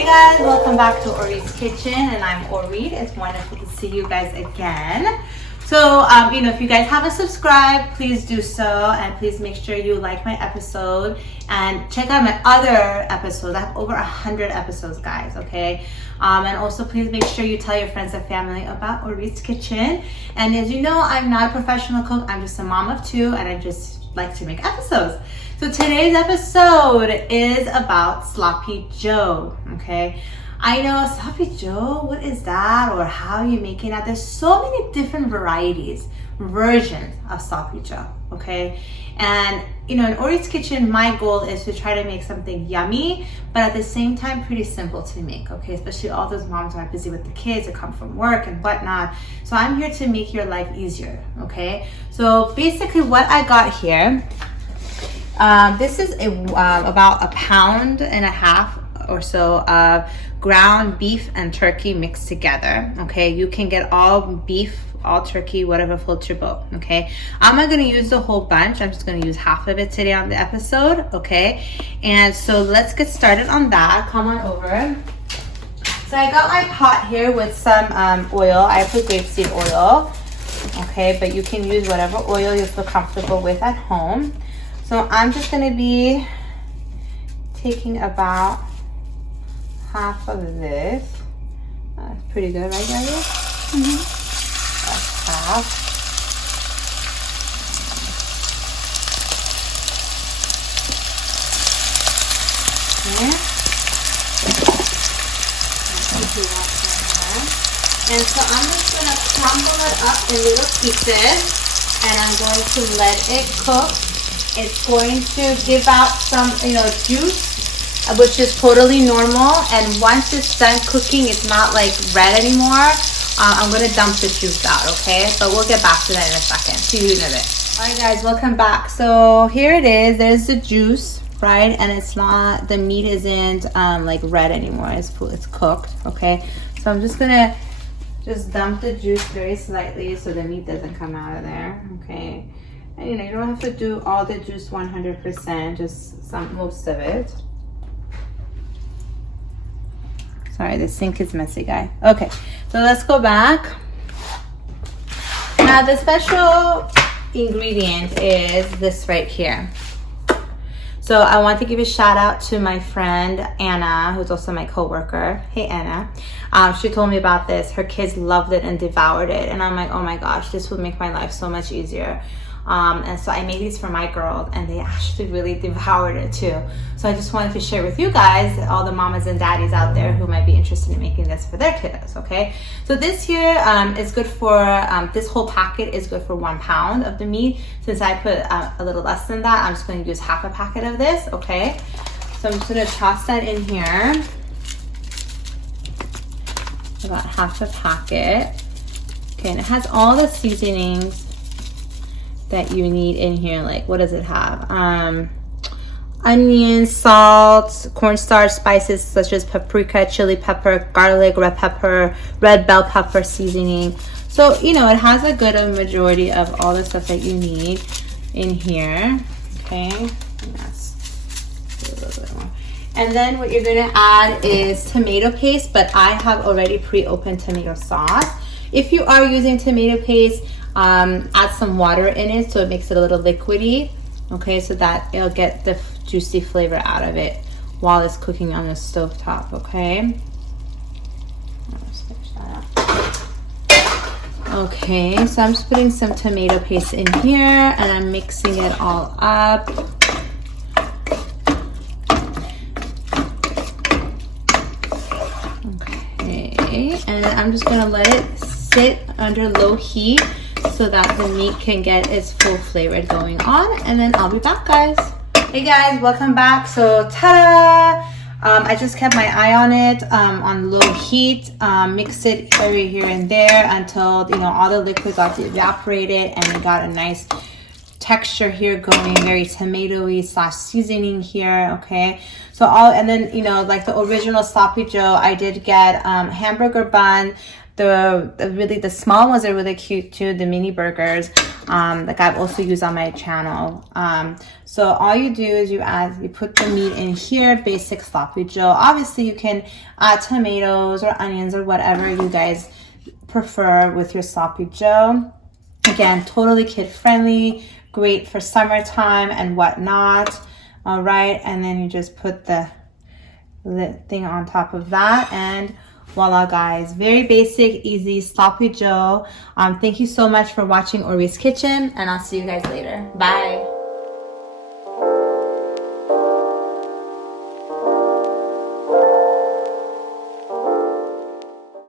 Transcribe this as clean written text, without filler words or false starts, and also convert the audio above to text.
Hey guys, welcome back to Orit's Kitchen, and I'm Orit. It's wonderful to see you guys again. So, if you guys haven't subscribed, please do so, and please make sure you like my episode and check out my other episodes. I have over 100 episodes, guys, okay? And also, please make sure you tell your friends and family about Orit's Kitchen. And as you know, I'm not a professional cook. I'm just a mom of two, and I just like to make episodes. So today's episode is about Sloppy Joe, okay? I know, Sloppy Joe, what is that? Or how are you making that? There's so many different versions of Sloppy Joe, okay? And, in Orit's Kitchen, my goal is to try to make something yummy, but at the same time, pretty simple to make, okay? Especially all those moms who are busy with the kids or come from work and whatnot. So I'm here to make your life easier, okay? So basically what I got here, this is about 1.5 pounds or so of ground beef and turkey mixed together, okay? You can get all beef, all turkey, whatever floats your boat, okay? I'm not gonna use the whole bunch. I'm just gonna use half of it today on the episode, okay? And so let's get started on that. Come on over. So I got my pot here with some oil. I put grapeseed oil, okay? But you can use whatever oil you feel comfortable with at home. So I'm just gonna be taking about half of this. That's pretty good, right, guys? Mm-hmm. That's half. Okay. And so I'm just gonna crumble it up in little pieces, and I'm going to let it cook. It's going to give out some, juice, which is totally normal. And once it's done cooking, it's not like red anymore. I'm going to dump the juice out, okay? But we'll get back to that in a second. See you in a bit. All right, guys, welcome back. So here it is. There's the juice, right? And it's not, the meat isn't like red anymore. It's cooked, okay? So I'm just going to dump the juice very slightly so the meat doesn't come out of there, okay? And you don't have to do all the juice 100%, just most of it. Sorry, the sink is messy, guy. Okay, so let's go back. Now the special ingredient is this right here. So I want to give a shout out to my friend Anna, who's also my coworker. Hey Anna. She told me about this. Her kids loved it and devoured it. And I'm like, oh my gosh, this would make my life so much easier. And so I made these for my girls, and they actually really devoured it too. So I just wanted to share with you guys, all the mamas and daddies out there who might be interested in making this for their kiddos, okay? So this here is good for, this whole packet is good for 1 pound of the meat. Since I put a little less than that, I'm just going to use half a packet of this, okay? So I'm just going to toss that in here. About half a packet. Okay, and it has all the seasonings that you need in here. Like, what does it have? Onion, salt, cornstarch, spices such as paprika, chili pepper, garlic, red pepper, red bell pepper seasoning. So it has a good majority of all the stuff that you need in here, okay? And that's a little bit more. And then what you're gonna add is tomato paste, but I have already pre-opened tomato sauce. If you are using tomato paste, add some water in it so it makes it a little liquidy, okay, so that it'll get the juicy flavor out of it while it's cooking on the stove top, okay? Let's finish that up. Okay, so I'm just putting some tomato paste in here, and I'm mixing it all up. Okay, and I'm just gonna let it sit under low heat so that the meat can get its full flavor going on, and then I'll be back, guys. Hey guys, welcome back. So ta-da! I just kept my eye on it on low heat, mixed it every here and there until all the liquid got evaporated and it got a nice texture here going, very tomatoey / seasoning here, okay? So and then like the original Sloppy Joe, I did get hamburger bun. The small ones are really cute too, the mini burgers. like I've also used on my channel. So all you do is you put the meat in here, basic sloppy joe. Obviously you can add tomatoes or onions or whatever you guys prefer with your sloppy joe. Again, totally kid friendly, great for summertime and whatnot. All right, and then you just put the thing on top of that, and voila guys, very basic, easy sloppy joe. Thank you so much for watching Orit's Kitchen, and I'll see you guys later. Bye.